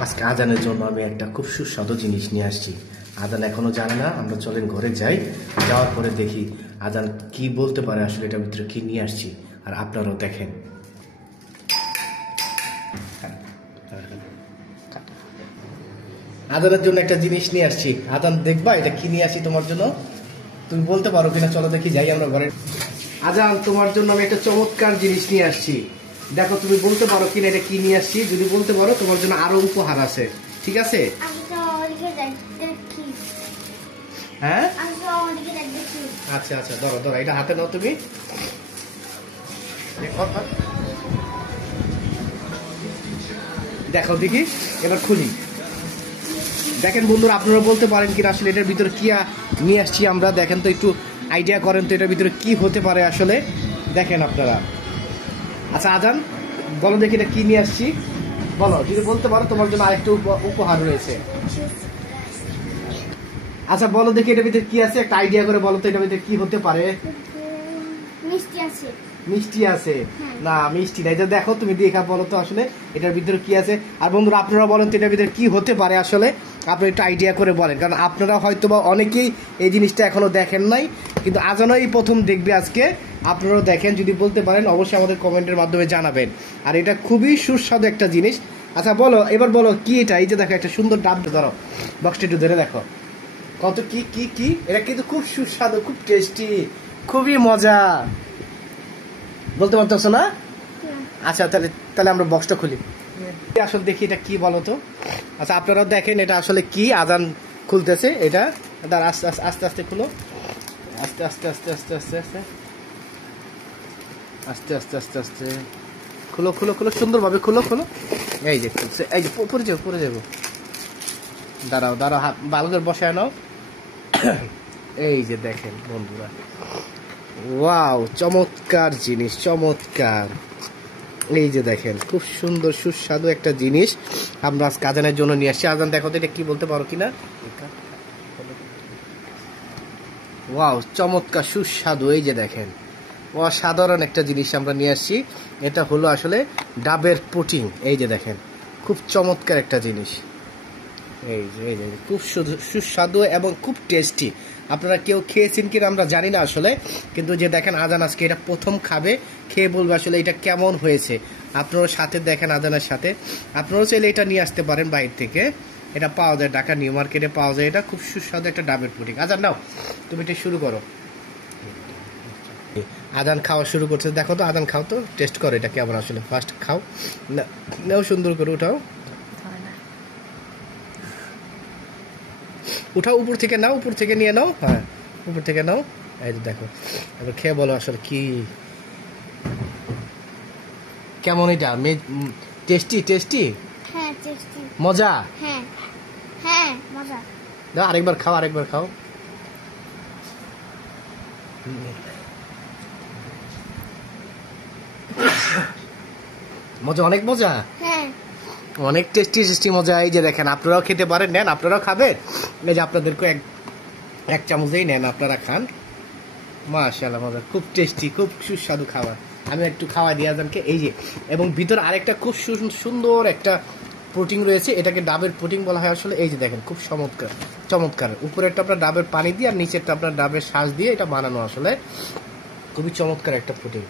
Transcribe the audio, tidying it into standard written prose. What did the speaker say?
আজকে আজানের জন্য আমি একটা খুব সুস্বাদু জিনিস নিয়ে আসছি। আজান এখনো জানে না, আমরা চলেন ঘরে যাই, যাওয়ার পরে দেখি আজান কি বলতে পারে, আসলে এটার ভিতরে কি নিয়ে আসছি, আর আপনারাও দেখেন। আজানের জন্য একটা জিনিস নিয়ে আসছি। আজান, দেখবা এটা কি নিয়ে আসছি তোমার জন্য? তুমি বলতে পারো কিনা? চলো দেখি, যাই আমরা ঘরে। আজান, তোমার জন্য আমি একটা চমৎকার জিনিস নিয়ে আসছি। দেখো তুমি বলতে পারো কিনা এটা কি নিয়ে আসছি। যদি বলতে পারো তোমার জন্য আরো উপহার আছে, ঠিক আছে? হ্যাঁ আচ্ছা আচ্ছা, ধরো ধরো, এটা হাতে নাও তুমি। দেখো দেখি, এবার খুলি। দেখেন বন্ধুরা, আপনারা বলতে পারেন কিনা আসলে এটার ভিতরে কি নিয়ে আসছি আমরা। দেখেন তো, একটু আইডিয়া করেন তো এটার ভিতরে কি হতে পারে আসলে। দেখেন আপনারা। আচ্ছা আজান, বলো দেখি এটা কি নিয়ে আসছি, বলো। যদি বলতে পারো তোমার জন্য আরেকটা উপহার রয়েছে। আচ্ছা বলো দেখি এটার ভিতরে কি আছে, একটা আইডিয়া করে বলো তো এটার ভিতরে কি হতে পারে। মিষ্টি আছে। মিষ্টি আছে? না, মিষ্টি নাই। যে দেখো তুমি দেখা বলো তো আসলে এটার ভিতরে কি আছে। আর বন্ধুরা আপনারা বলেন তো এটার ভিতরে কি হতে পারে আসলে, আপনারা একটু আইডিয়া করে বলেন, কারণ আপনারা হয়তো বা অনেকেই এই জিনিসটা এখনো দেখেন নাই, কিন্তু আজানই প্রথম দেখবে আজকে। আপনারাও দেখেন, যদি বলতে পারেন অবশ্যই আমাদের কমেন্টের মাধ্যমে জানাবেন। আর এটা খুবই সুস্বাদু একটা জিনিস। আচ্ছা বলো, এবার বলো কি এটা। এই যে দেখো একটা সুন্দর ডাব, ধরো বক্সটা একটু ধরে দেখো কত কি কি কি। এটা কিন্তু খুব সুস্বাদু, খুব টেস্টি, খুবই মজা। বলতে পারতেছো না? আচ্ছা তাহলে তাহলে আমরা বক্সটা খুলি, আসলে দেখি এটা কি বলো তো। আচ্ছা আপনারাও দেখেন এটা আসলে কি। আজান খুলতেছে এটা, আস্তে আস্তে আস্তে আস্তে খুলো, আস্তে আস্তে আস্তে আস্তে আস্তে আস্তে আস্তে আস্তে আস্তে আস্তে খুলো খুলো খুলো, সুন্দরভাবে খুলো খুলো। এই যে খুলছে, এই যে পরে যাবো পরে যাবো। দাঁড়াও দাঁড়াও, ভালো করে বসায় নাও। এই যে দেখেন বন্ধুরা, ওয়াও, চমৎকার জিনিস, চমৎকার। এই যে দেখেন, খুব সুন্দর সুস্বাদু একটা জিনিস আমরা আজ আজানের জন্য নিয়ে আসছি। আজান দেখো তো এটা কি বলতে পারো কিনা। ওয়াও, চমৎকার সুস্বাদু। এই যে দেখেন, অসাধারণ একটা জিনিস আমরা নিয়ে আসছি। এটা হলো আসলে ডাবের পুডিং। এই যে দেখেন, খুব চমৎকার একটা জিনিস। এই যে এই যে খুব সুস্বাদু এবং খুব টেস্টি। আপনারা কেউ খেয়েছেন কিনা আমরা জানি না আসলে, কিন্তু যে দেখেন আজান আজকে এটা প্রথম খাবে, খেয়ে বলবে আসলে এটা কেমন হয়েছে। আপনারা সাথে দেখেন আজানের সাথে, আপনারাও চাইলে এটা নিয়ে আসতে পারেন বাইরে থেকে। এটা পাওয়া যায়, ঢাকা নিউ মার্কেটে পাওয়া যায়। এটা খুব সুস্বাদু একটা ডাবের পুডিং। আজান নাও, তুমি এটা শুরু করো। আজান খাওয়া শুরু করছে, দেখো তো আজান খাও তো, টেস্ট করো এটা কেমন আসলে। ফার্স্ট খাও, নাও সুন্দর করে উঠাও, উঠাও উপর থেকে নাও, উপর থেকে নিয়ে নাও। হ্যাঁ উপর থেকে নাও। এই দেখো, এবার খেয়ে বলো আসলে কি কেমন। এটা টেস্টি টেস্টি? হ্যাঁ টেস্টি। মজা? হ্যাঁ হ্যাঁ মজা। দাও আরেকবার খাও, আরেকবার খাও। মজা, অনেক মজা। হ্যাঁ অনেক টেস্টি টেস্টি মজা। এই যে দেখেন, আপনারাও খেতে পারেন, নেন আপনারাও খাবেন। এই যে আপনাদেরকে এক চামচেই নেন, আপনারা খান। মাশাআল্লাহ, মজা, খুব টেস্টি, খুব সুস্বাদু খাবার। আমি একটু খাওয়া দিয়ে আজানকে। এই যে, এবং ভিতরে আরেকটা খুব সুন্দর একটা পুডিং রয়েছে, এটাকে ডাবের পুডিং বলা হয় আসলে। এই যে দেখেন, খুব চমৎকার চমৎকার। উপরেরটা আপনার ডাবের পানি দিয়ে আর নিচেরটা আপনার ডাবের শাঁস দিয়ে এটা বানানো আসলে। খুবই চমৎকার একটা পুডিং।